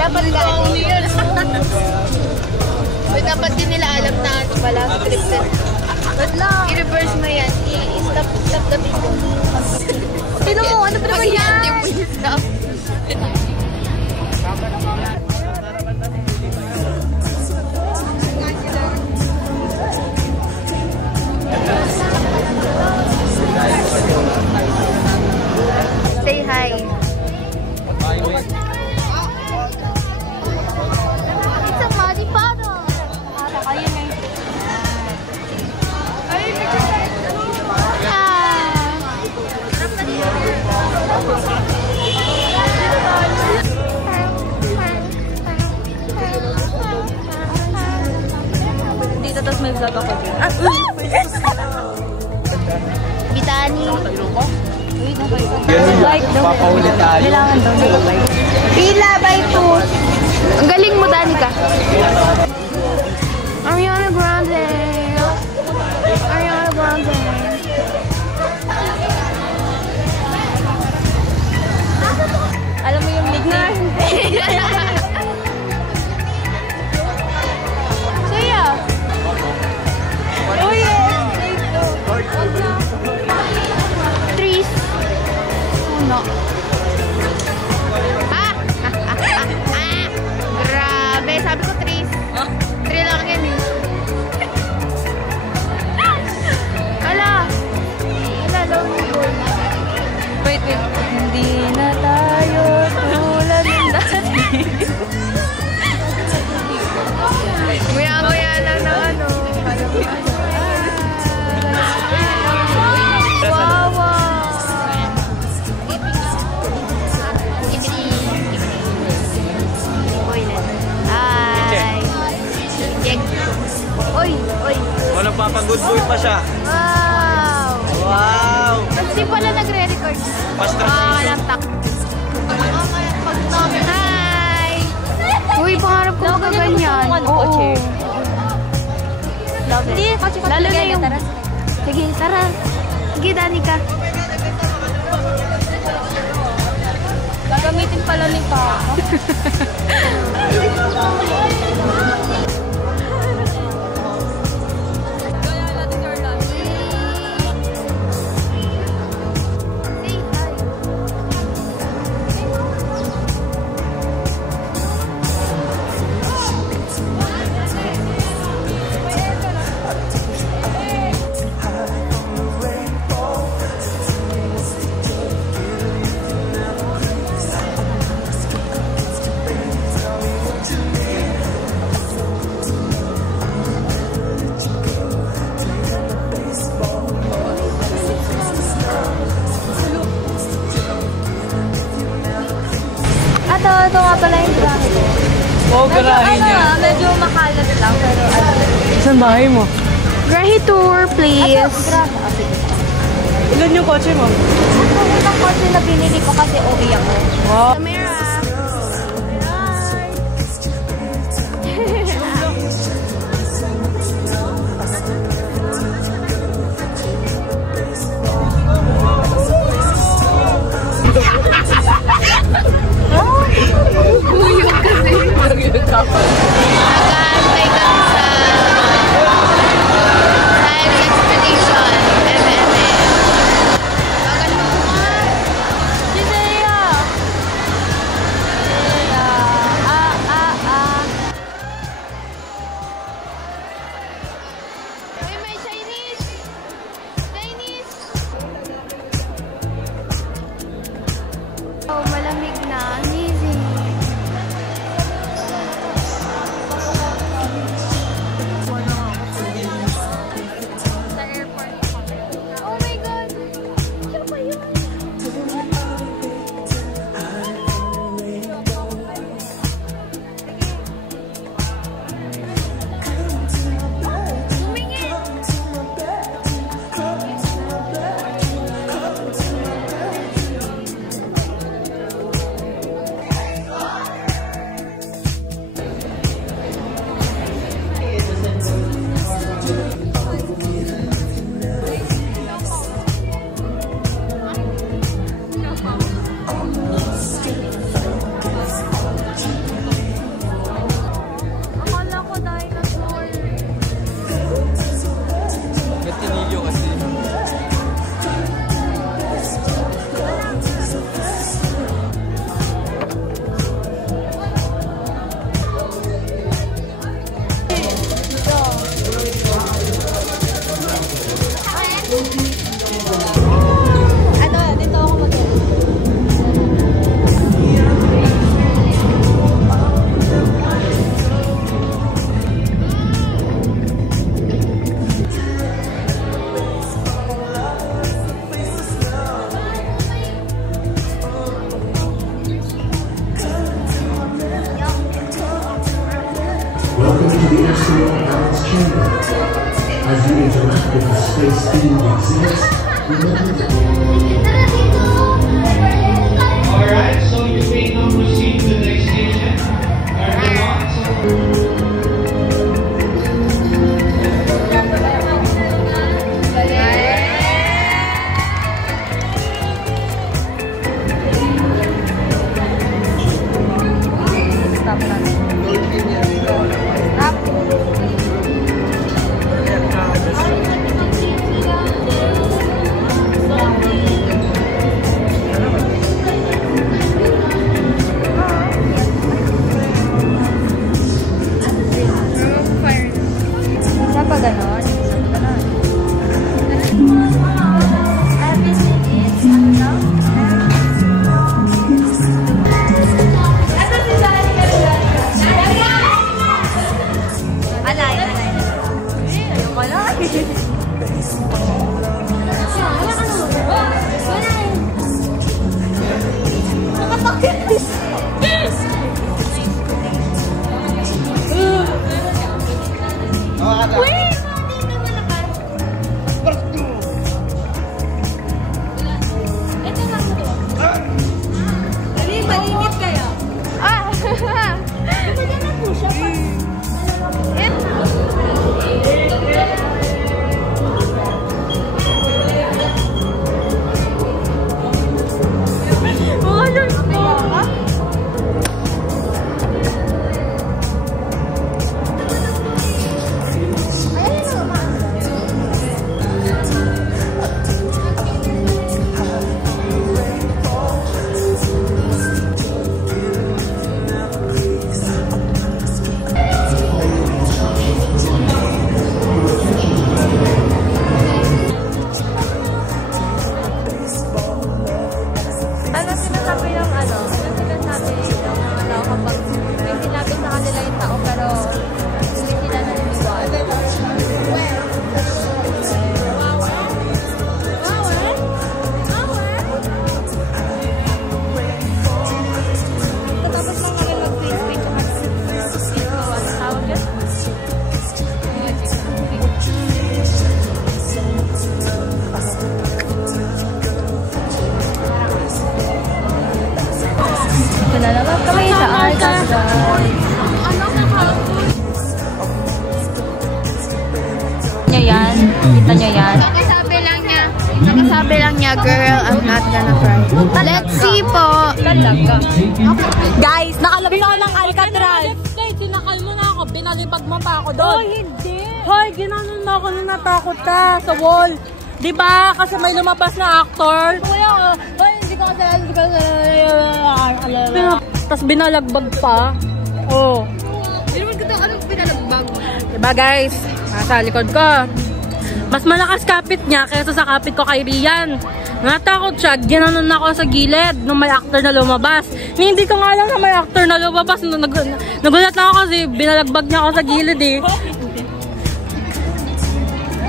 Dapat galing. Dapat din nila alam na ano pala, scripted. But lang. I-reverse mo yan. I-stop the video. Sino mo? Ano pa naman yan? Stop. Say hi. It's a muddy puddle. Dito tapos may vlog ako din. Bitani. Like daw. Papaulit tayo. Kailangan daw nila like. Pila by post. Ang galing mo, Danica. Ariana Grande. Ariana Grande. Alam mo yung nickname? Saya. Oh yes! Tris. Uno. Grabe. Sabi ko Tris. Three lang yan eh. Hala. Hala, lonely boy. Wait. Hindi na tayo tulad ng dati. Maya-maya lang na ano. Wawa. Hi. Oy. Walang papagood boy pa siya. Wow. Wow! Kasi pala nagre-record. Pastrasiso. Hi! Uy, pangarap ko magaganyan. Oo. Hindi, Lalo na yung... Sige, tara. Sige, Danica. Gagamitin pala ni Papa. Ito nga pala yung garahe ko. Oo, garahe niya. Medyo makalat lang, pero Saan bahay mo? Garahe tour, please. Ilan yung kotse mo? Ito yung kotse na binili ko kasi uwi ako. Wow. Camera. Nag-aantay kami sa Science Expedition, MMM. Maganda mo nga. Si Zaya. to the astronaut balance chamber. As you interact with the space-themed exhibits, remember that Alright, so you may now proceed to the next station. Kita nyo yan? Nakasabi lang niya, girl, I'm not gonna cry. Let's see po. Guys, nakalabas ako ng Alcatraz. Guys, sinakal mo na ako. Binalipad mo pa ako doon. Oh, hindi. Hoy, ginanon na ako nung natakot ka sa wall. Diba? Kasi may lumabas na actor. Kuya, hindi ko kasalanan. Tapos binalagbag pa. Oh. Hindi naman kita anong pinalagbag. Diba guys? Nasa likod ko. Mas malakas kapit niya kaysa sa kapit ko kay Rian. Natakot siya, ginanon na ako sa gilid nung may actor na lumabas. Hindi ko nga lang na may actor na lumabas. Nagulat na ako kasi binalagbag niya ako sa gilid eh.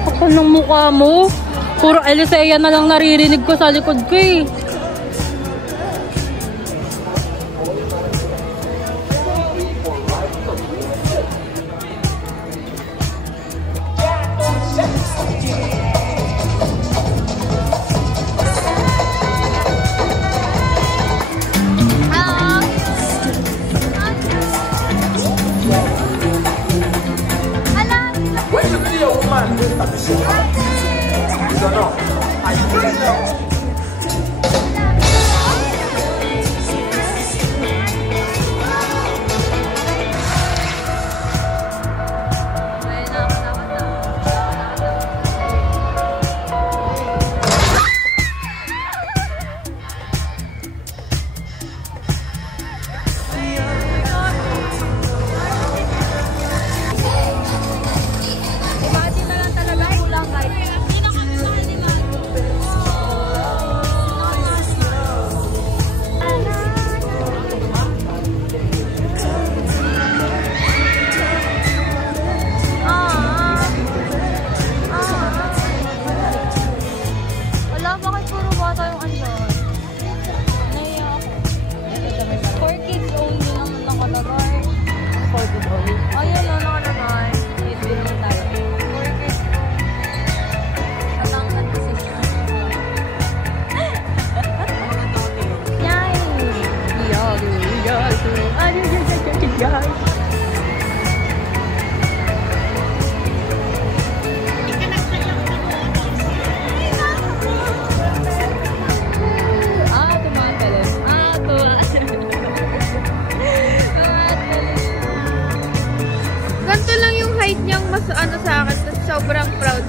Kapal ng mukha mo. Puro Elisea na lang naririnig ko sa likod ko eh. guys. Ganito lang yung height niyang mas ano sa akin. Tapos sobrang proud.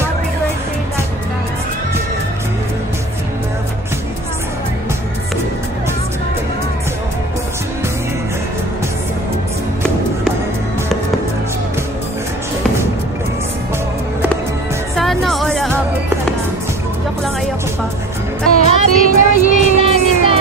Happy birthday, Lanta. Sana all aabot ka na. Joke lang, ayoko pa. Happy birthday, Lanta!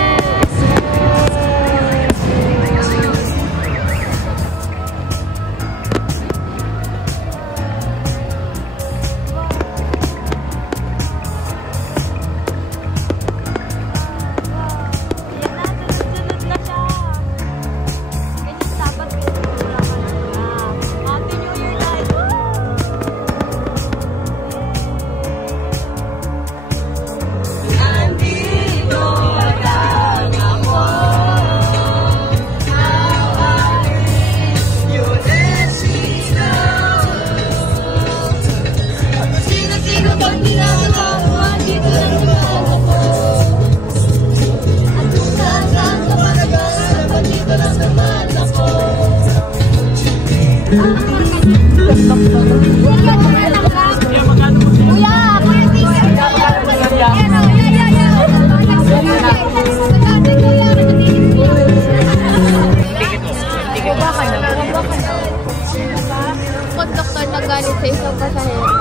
Konduktor nagalit sa isang pasahero.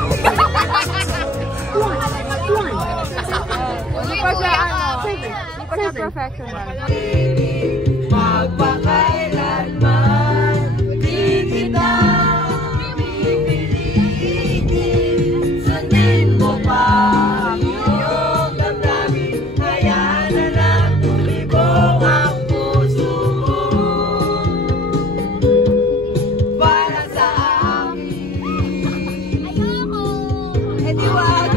Hindi pa siya professional. Magpakailanman di kita pipilitin. Sundin mo pa ang iyong damdamin. Hayaan na lang tumibok ang puso mo. Para sa amin. Ayoko! Eh di wag!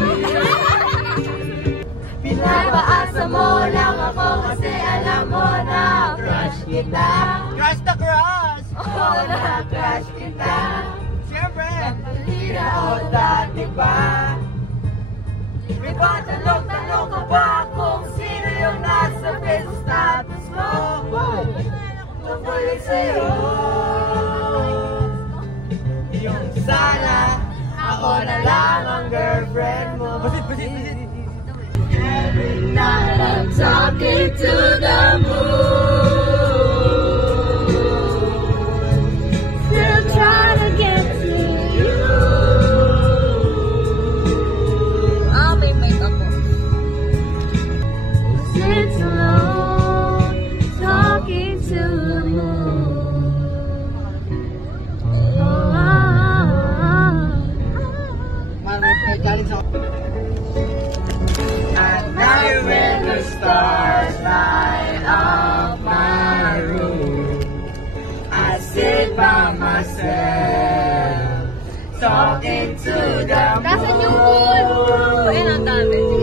Pinapaasa mo lang ako kasi alam mo na crush kita. Crush the crush! Oo na crush kita. Siyempre! Pagkalira o dati pa. May patalong-talong ka ba kung sino yung nasa Facebook status mo? Tungkol sa'yo. Yung sana Ako na lang ang girlfriend mo. Basit! Every night I'm talking to the moon. Still trying to get to you. May mic ako. Sit alone, talking to the moon. May galing sa... At night when the stars light up my room, I sit by myself, talking to the moon. Nasaan yung moon? Ayun, ang dami.